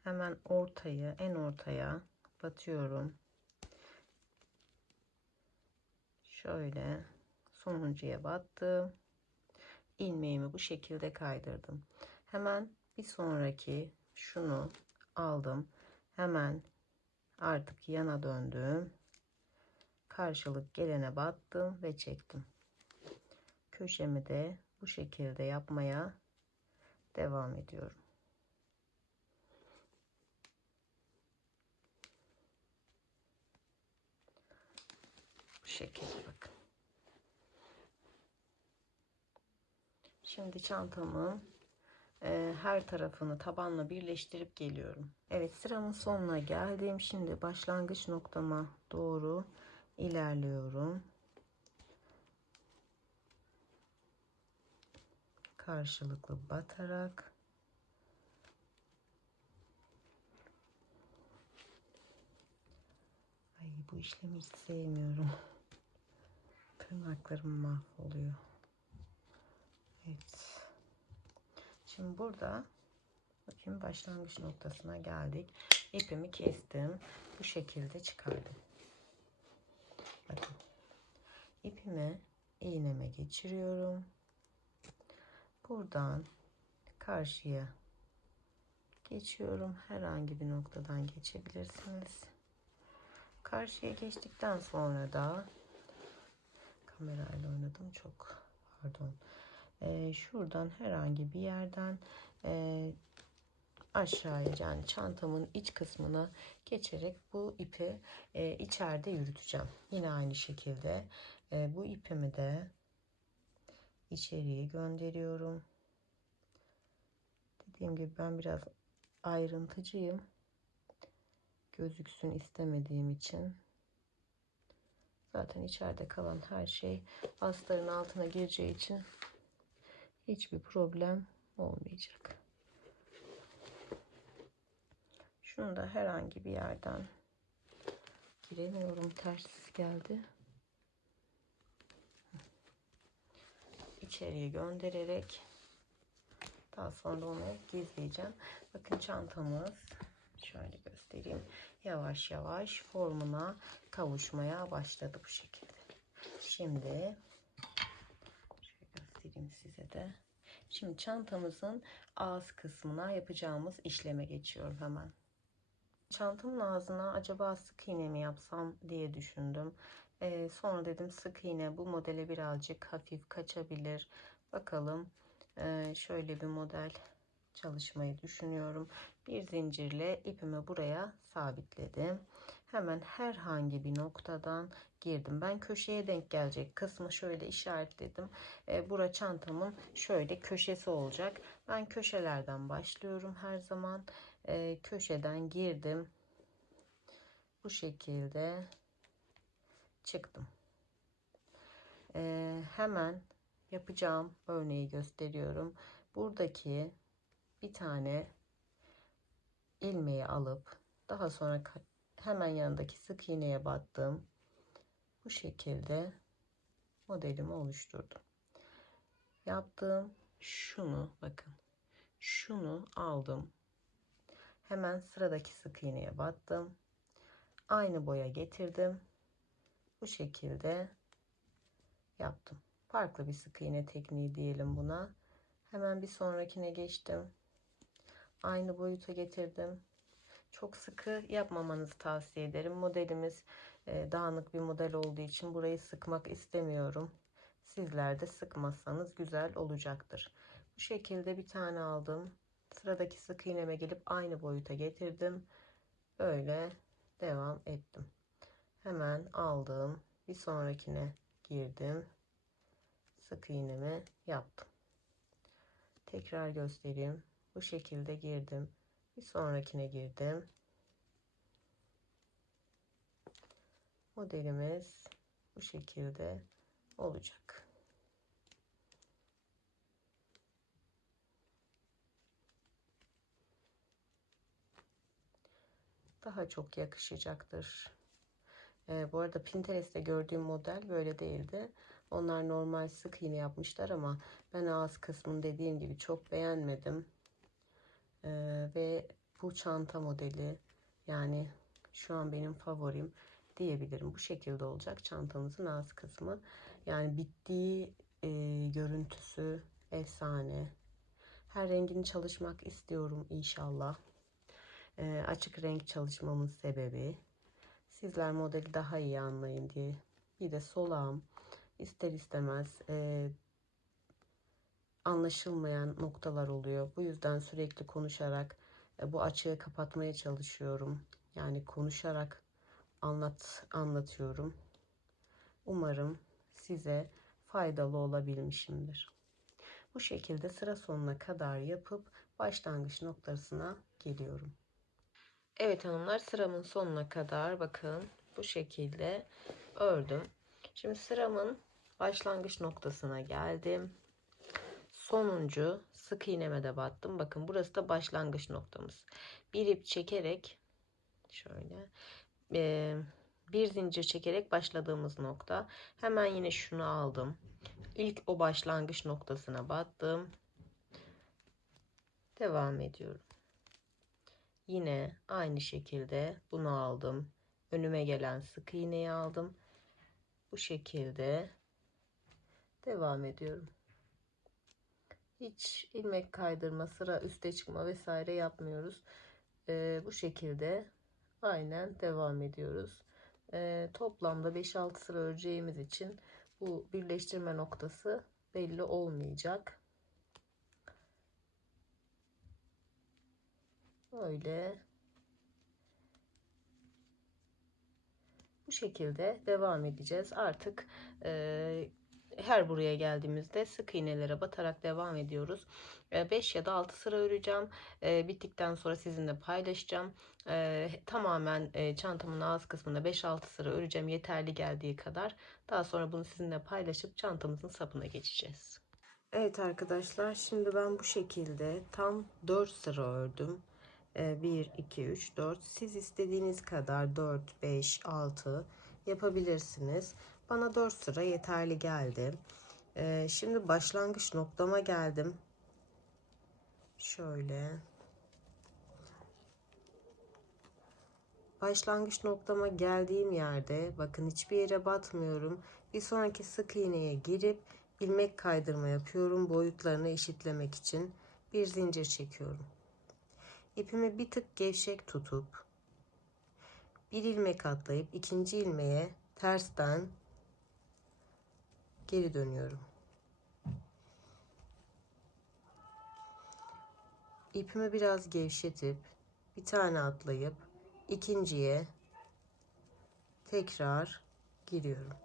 Hemen ortayı, en ortaya batıyorum. Şöyle sonuncuya battım. İlmeğimi bu şekilde kaydırdım. Hemen bir sonraki şunu aldım. Hemen artık yana döndüm. Karşılık gelene battım ve çektim. Köşemi de bu şekilde yapmaya devam ediyorum. Bu şekilde bakın. Şimdi çantamın her tarafını tabanla birleştirip geliyorum. Evet, sıramın sonuna geldim. Şimdi başlangıç noktama doğru ilerliyorum. Karşılıklı batarak bu işlemi hiç sevmiyorum. Tırnaklarım mahvoluyor. Evet. Şimdi burada bakayım, başlangıç noktasına geldik. İpimi kestim. Bu şekilde çıkardım. Bakın. İpimi iğneme geçiriyorum. Buradan karşıya geçiyorum. Herhangi bir noktadan geçebilirsiniz. Karşıya geçtikten sonra da kamerayla oynadım çok, pardon. Şuradan herhangi bir yerden aşağıya, yani çantamın iç kısmına geçerek bu ipi içeride yürüteceğim. Yine aynı şekilde bu ipimi de içeriye gönderiyorum. Dediğim gibi ben biraz ayrıntıcıyım. Gözüksün istemediğim için. Zaten içeride kalan her şey astarın altına gireceği için hiçbir problem olmayacak. Şunu da herhangi bir yerden, giremiyorum, ters geldi. İçeriye göndererek daha sonra onu gizleyeceğim. Bakın çantamız, şöyle göstereyim, yavaş yavaş formuna kavuşmaya başladı bu şekilde. Şimdi şöyle göstereyim size de. Şimdi çantamızın ağız kısmına yapacağımız işleme geçiyorum hemen. Çantamın ağzına acaba sık iğne mi yapsam diye düşündüm. Sonra dedim sık iğne bu modele birazcık hafif kaçabilir. Bakalım, şöyle bir model çalışmayı düşünüyorum. Bir zincirle ipimi buraya sabitledim. Hemen herhangi bir noktadan girdim. Ben köşeye denk gelecek kısmı şöyle işaretledim. Bura çantamın şöyle köşesi olacak. Ben köşelerden başlıyorum her zaman. Köşeden girdim. Bu şekilde çıktım. Hemen yapacağım örneği gösteriyorum. Buradaki bir tane ilmeği alıp daha sonra hemen yanındaki sık iğneye battım. Bu şekilde modelimi oluşturdum. Yaptığım şunu, bakın, şunu aldım. Hemen sıradaki sık iğneye battım. Aynı boya getirdim. Bu şekilde yaptım. Farklı bir sık iğne tekniği diyelim buna. Hemen bir sonrakine geçtim. Aynı boyuta getirdim. Çok sıkı yapmamanızı tavsiye ederim. Modelimiz dağınık bir model olduğu için burayı sıkmak istemiyorum. Sizler de sıkmazsanız güzel olacaktır. Bu şekilde bir tane aldım. Sıradaki sık iğneme gelip aynı boyuta getirdim. Böyle devam ettim. Hemen aldım. Bir sonrakine girdim. Sık iğnemi yaptım. Tekrar göstereyim. Bu şekilde girdim. Bir sonrakine girdim. Modelimiz bu şekilde olacak. Daha çok yakışacaktır. Bu arada Pinterest'te gördüğüm model böyle değildi. Onlar normal sık iğne yapmışlar ama ben ağız kısmını dediğim gibi çok beğenmedim. Ve bu çanta modeli yani şu an benim favorim diyebilirim. Bu şekilde olacak çantamızın ağız kısmı. Yani bittiği görüntüsü efsane. Her rengini çalışmak istiyorum inşallah. Açık renk çalışmamın sebebi sizler modeli daha iyi anlayın diye. Bir de solağım ister istemez anlaşılmayan noktalar oluyor. Bu yüzden sürekli konuşarak bu açığı kapatmaya çalışıyorum. Yani konuşarak anlatıyorum. Umarım size faydalı olabilmişimdir. Bu şekilde sıra sonuna kadar yapıp başlangıç noktasına geliyorum. Evet hanımlar, sıramın sonuna kadar bakın bu şekilde ördüm. Şimdi sıramın başlangıç noktasına geldim. Sonuncu sık iğneme de battım. Bakın burası da başlangıç noktamız. Bir ip çekerek şöyle bir zincir çekerek başladığımız nokta. Hemen yine şunu aldım. İlk o başlangıç noktasına battım. Devam ediyorum. Yine aynı şekilde bunu aldım. Önüme gelen sık iğneyi aldım. Bu şekilde devam ediyorum. Hiç ilmek kaydırma, sıra üste çıkma vesaire yapmıyoruz. Bu şekilde aynen devam ediyoruz. Toplamda 5-6 sıra öreceğimiz için bu birleştirme noktası belli olmayacak. Öyle. Bu şekilde devam edeceğiz. Artık her buraya geldiğimizde sık iğnelere batarak devam ediyoruz. 5 ya da 6 sıra öreceğim. Bittikten sonra sizinle paylaşacağım. Tamamen çantamın ağız kısmında 5-6 sıra öreceğim yeterli geldiği kadar. Daha sonra bunu sizinle paylaşıp çantamızın sapına geçeceğiz. Evet arkadaşlar, şimdi ben bu şekilde tam 4 sıra ördüm. 1, 2, 3, 4. Siz istediğiniz kadar 4, 5, 6 yapabilirsiniz. Bana 4 sıra yeterli geldi. Şimdi başlangıç noktama geldim. Şöyle. Başlangıç noktama geldiğim yerde bakın hiçbir yere batmıyorum. Bir sonraki sık iğneye girip ilmek kaydırma yapıyorum. Boyutlarını eşitlemek için bir zincir çekiyorum. İpimi bir tık gevşek tutup bir ilmek atlayıp ikinci ilmeğe tersten geri dönüyorum. İpimi biraz gevşetip bir tane atlayıp ikinciye tekrar giriyorum.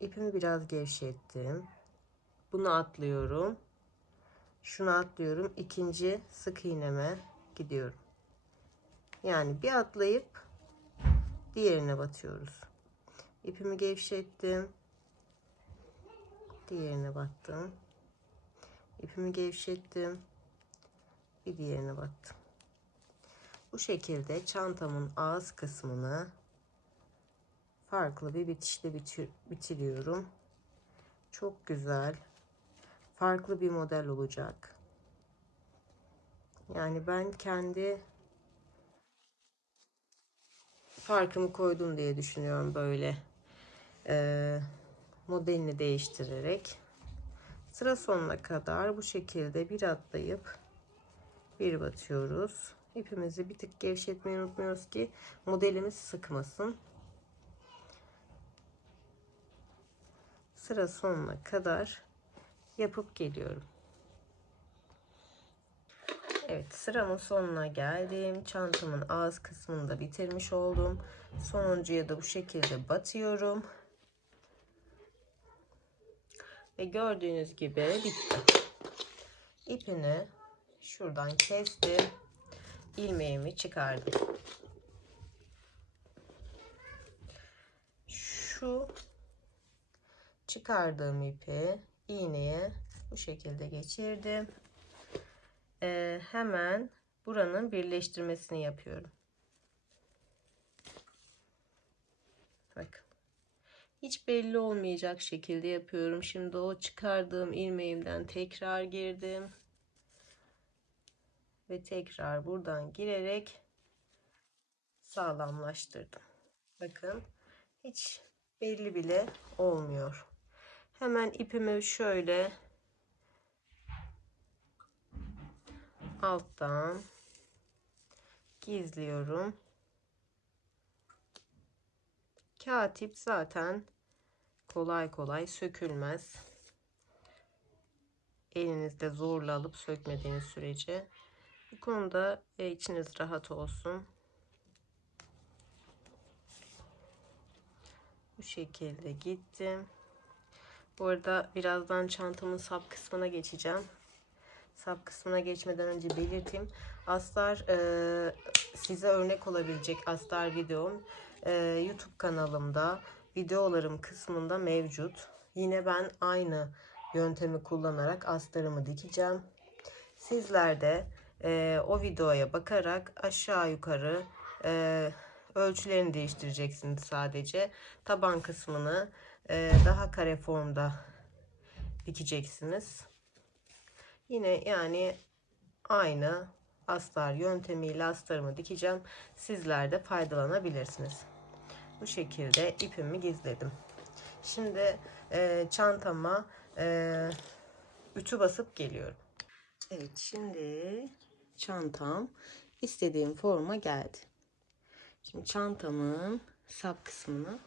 İpimi biraz gevşettim. Bunu atlıyorum. Şunu atlıyorum. İkinci sık iğneme gidiyorum. Yani bir atlayıp diğerine batıyoruz. İpimi gevşettim. Diğerine battım. İpimi gevşettim. Bir diğerine battım. Bu şekilde çantamın ağız kısmını farklı bir bitişle bitiriyorum. Çok güzel. Farklı bir model olacak. Yani ben kendi farkımı koydum diye düşünüyorum böyle modelini değiştirerek. Sıra sonuna kadar bu şekilde bir atlayıp bir batıyoruz. İpimizi bir tık gevşetmeyi unutmuyoruz ki modelimiz sıkmasın. Sıra sonuna kadar yapıp geliyorum. Evet, sıramın sonuna geldim. Çantamın ağız kısmını da bitirmiş oldum. Sonuncuya da bu şekilde batıyorum. Ve gördüğünüz gibi bitti. ipini şuradan kestim. İlmeğimi çıkardım. Şu çıkardığım ipi iğneye bu şekilde geçirdim. Hemen buranın birleştirmesini yapıyorum. Bakın. Hiç belli olmayacak şekilde yapıyorum. Şimdi o çıkardığım ilmeğimden tekrar girdim. Ve tekrar buradan girerek sağlamlaştırdım. Bakın hiç belli bile olmuyor. Hemen ipimi şöyle alttan gizliyorum. Kağıt ip zaten kolay kolay sökülmez. Elinizde zorla alıp sökmediğiniz sürece. Bu konuda içiniz rahat olsun. Bu şekilde gittim. Bu arada birazdan çantamın sap kısmına geçeceğim. Sap kısmına geçmeden önce belirteyim. Astar size örnek olabilecek astar videom YouTube kanalımda videolarım kısmında mevcut. Yine ben aynı yöntemi kullanarak astarımı dikeceğim. Sizler de o videoya bakarak aşağı yukarı ölçülerini değiştireceksiniz sadece. Taban kısmını daha kare formda dikeceksiniz. Yine yani aynı astar yöntemiyle astarımı dikeceğim. Sizler de faydalanabilirsiniz. Bu şekilde ipimi gizledim. Şimdi çantama ütü basıp geliyorum. Evet, şimdi çantam istediğim forma geldi. Şimdi çantamın sap kısmını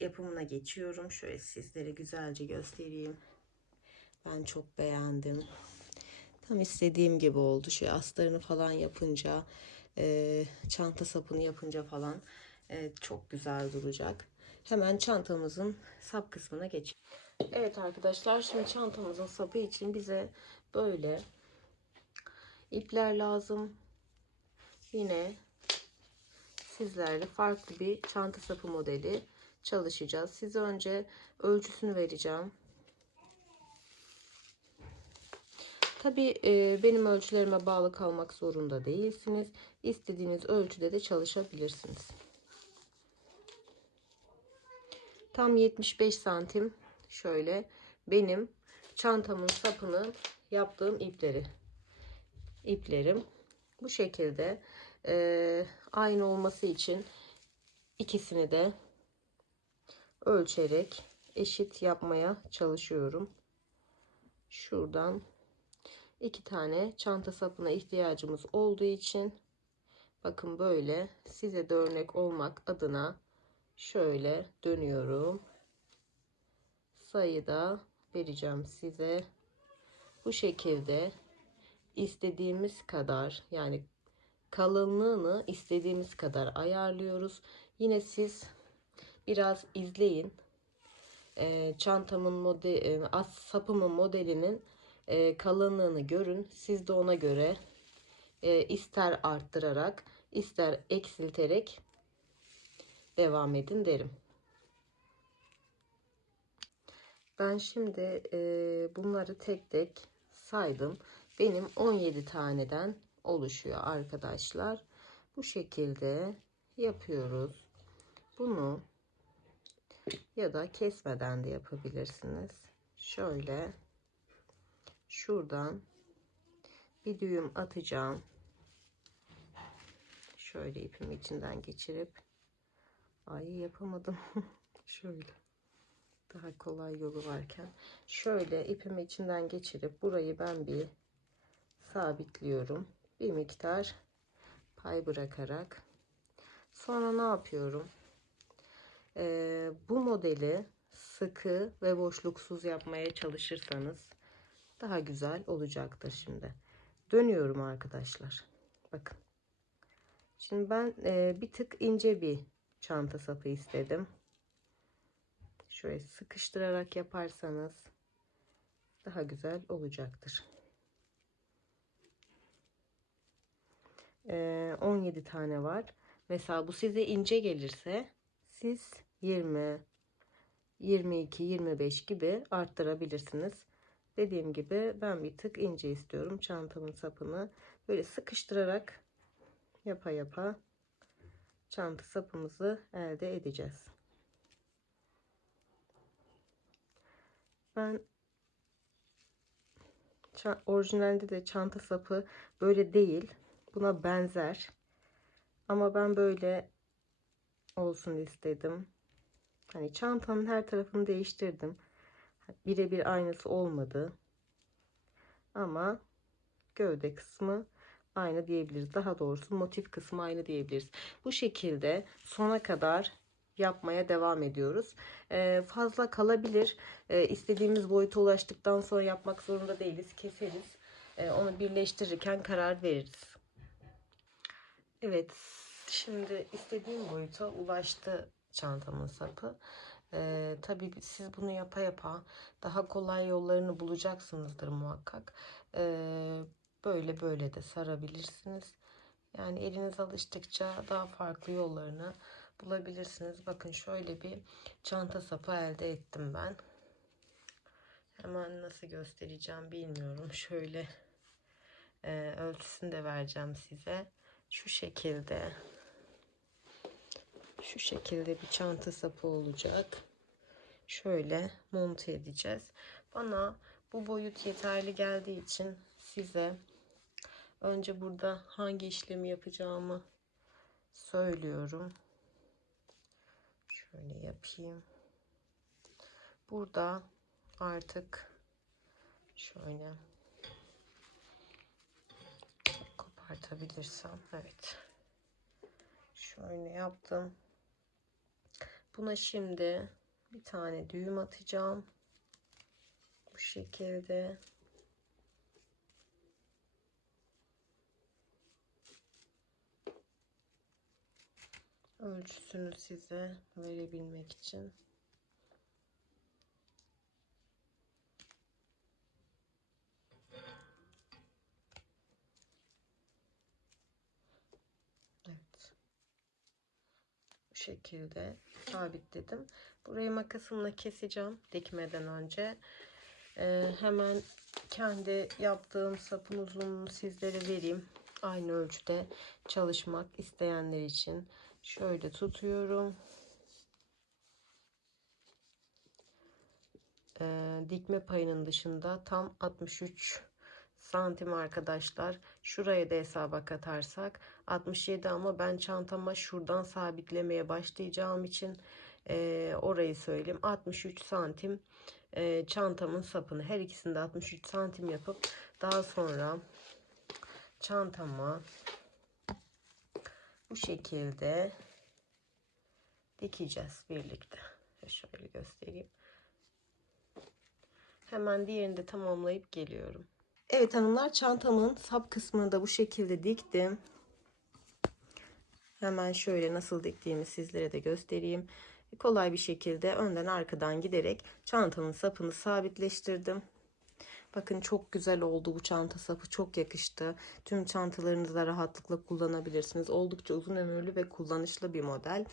yapımına geçiyorum. Şöyle sizlere güzelce göstereyim. Ben çok beğendim. Tam istediğim gibi oldu. Şu astarını falan yapınca, çanta sapını yapınca falan çok güzel duracak. Hemen çantamızın sap kısmına geçelim. Evet arkadaşlar, şimdi çantamızın sapı için bize böyle ipler lazım. Yine sizlerle farklı bir çanta sapı modeli çalışacağız. Size önce ölçüsünü vereceğim. Tabii benim ölçülerime bağlı kalmak zorunda değilsiniz. İstediğiniz ölçüde de çalışabilirsiniz. Tam 75 santim şöyle benim çantamın sapını yaptığım iplerim. Bu şekilde aynı olması için ikisini de ölçerek eşit yapmaya çalışıyorum. Şuradan 2 tane çanta sapına ihtiyacımız olduğu için bakın böyle size de örnek olmak adına şöyle dönüyorum. Sayı da vereceğim size. Bu şekilde istediğimiz kadar, yani kalınlığını istediğimiz kadar ayarlıyoruz. Yine siz biraz izleyin. Çantamın sapımın modelinin kalınlığını görün. Siz de ona göre ister arttırarak ister eksilterek devam edin derim. Ben şimdi bunları tek tek saydım. Benim 17 taneden oluşuyor arkadaşlar. Bu şekilde yapıyoruz. Bunu ya da kesmeden de yapabilirsiniz. Şöyle şuradan bir düğüm atacağım. Şöyle ipimi içinden geçirip yapamadım. Şöyle daha kolay yolu varken şöyle ipimi içinden geçirip burayı ben bir sabitliyorum. Bir miktar pay bırakarak. Sonra ne yapıyorum? Bu modeli sıkı ve boşluksuz yapmaya çalışırsanız daha güzel olacaktır şimdi. Dönüyorum arkadaşlar. Bakın. Şimdi ben bir tık ince bir çanta sapı istedim. Şöyle sıkıştırarak yaparsanız daha güzel olacaktır. 17 tane var. Mesela bu size ince gelirse siz 20, 22, 25 gibi arttırabilirsiniz. Dediğim gibi ben bir tık ince istiyorum çantamın sapını. Böyle sıkıştırarak yapa yapa çanta sapımızı elde edeceğiz. Ben orijinalde de çanta sapı böyle değil. Buna benzer. Ama ben böyle olsun istedim. Hani çantanın her tarafını değiştirdim. Birebir aynısı olmadı. Ama gövde kısmı aynı diyebiliriz. Daha doğrusu motif kısmı aynı diyebiliriz. Bu şekilde sona kadar yapmaya devam ediyoruz. Fazla kalabilir. İstediğimiz boyuta ulaştıktan sonra yapmak zorunda değiliz. Keseriz. Onu birleştirirken karar veririz. Evet, şimdi istediğim boyuta ulaştı çantamın sapı. Tabii siz bunu yapa yapa daha kolay yollarını bulacaksınızdır muhakkak. Böyle böyle de sarabilirsiniz. Yani eliniz alıştıkça daha farklı yollarını bulabilirsiniz. Bakın şöyle bir çanta sapı elde ettim ben. Hemen nasıl göstereceğim bilmiyorum. Şöyle ölçüsünü de vereceğim size. Şu şekilde. Şu şekilde bir çanta sapı olacak. Şöyle monte edeceğiz. Bana bu boyut yeterli geldiği için size önce burada hangi işlemi yapacağımı söylüyorum. Şöyle yapayım. Burada artık şöyle kopartabilirsem, evet. Şöyle yaptım. Buna şimdi bir tane düğüm atacağım. Bu şekilde. Ölçüsünü size verebilmek için. Evet. Bu şekilde sabitledim. Burayı makasımla keseceğim dikmeden önce. Hemen kendi yaptığım sapın uzunluğunu sizlere vereyim. Aynı ölçüde çalışmak isteyenler için şöyle tutuyorum. Dikme payının dışında tam 63 santim arkadaşlar. Şuraya da hesaba katarsak 67, ama ben çantama şuradan sabitlemeye başlayacağım için orayı söyleyeyim. 63 santim çantamın sapını, her ikisini de 63 santim yapıp daha sonra çantama bu şekilde dikeceğiz birlikte. Şöyle göstereyim. Hemen diğerini de tamamlayıp geliyorum. Evet hanımlar, çantamın sap kısmını da bu şekilde diktim. Hemen şöyle nasıl diktiğimi sizlere de göstereyim. Kolay bir şekilde önden arkadan giderek çantamın sapını sabitleştirdim. Bakın çok güzel oldu bu çanta sapı, çok yakıştı. Tüm çantalarınızda rahatlıkla kullanabilirsiniz. Oldukça uzun ömürlü ve kullanışlı bir model.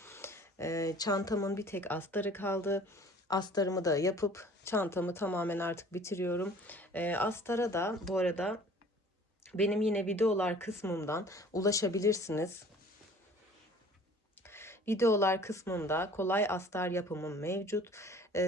Çantamın bir tek astarı kaldı. Astarımı da yapıp çantamı tamamen artık bitiriyorum. Astara da bu arada benim yine videolar kısmından ulaşabilirsiniz. Videolar kısmında kolay astar yapımım mevcut.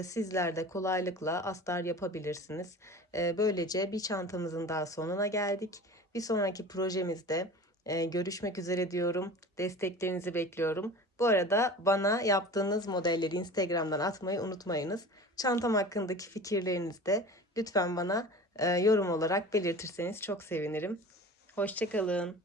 Sizler de kolaylıkla astar yapabilirsiniz. Böylece bir çantamızın daha sonuna geldik. Bir sonraki projemizde görüşmek üzere diyorum. Desteklerinizi bekliyorum. Bu arada bana yaptığınız modelleri Instagram'dan atmayı unutmayınız. Çantam hakkındaki fikirlerinizi de lütfen bana yorum olarak belirtirseniz çok sevinirim. Hoşça kalın.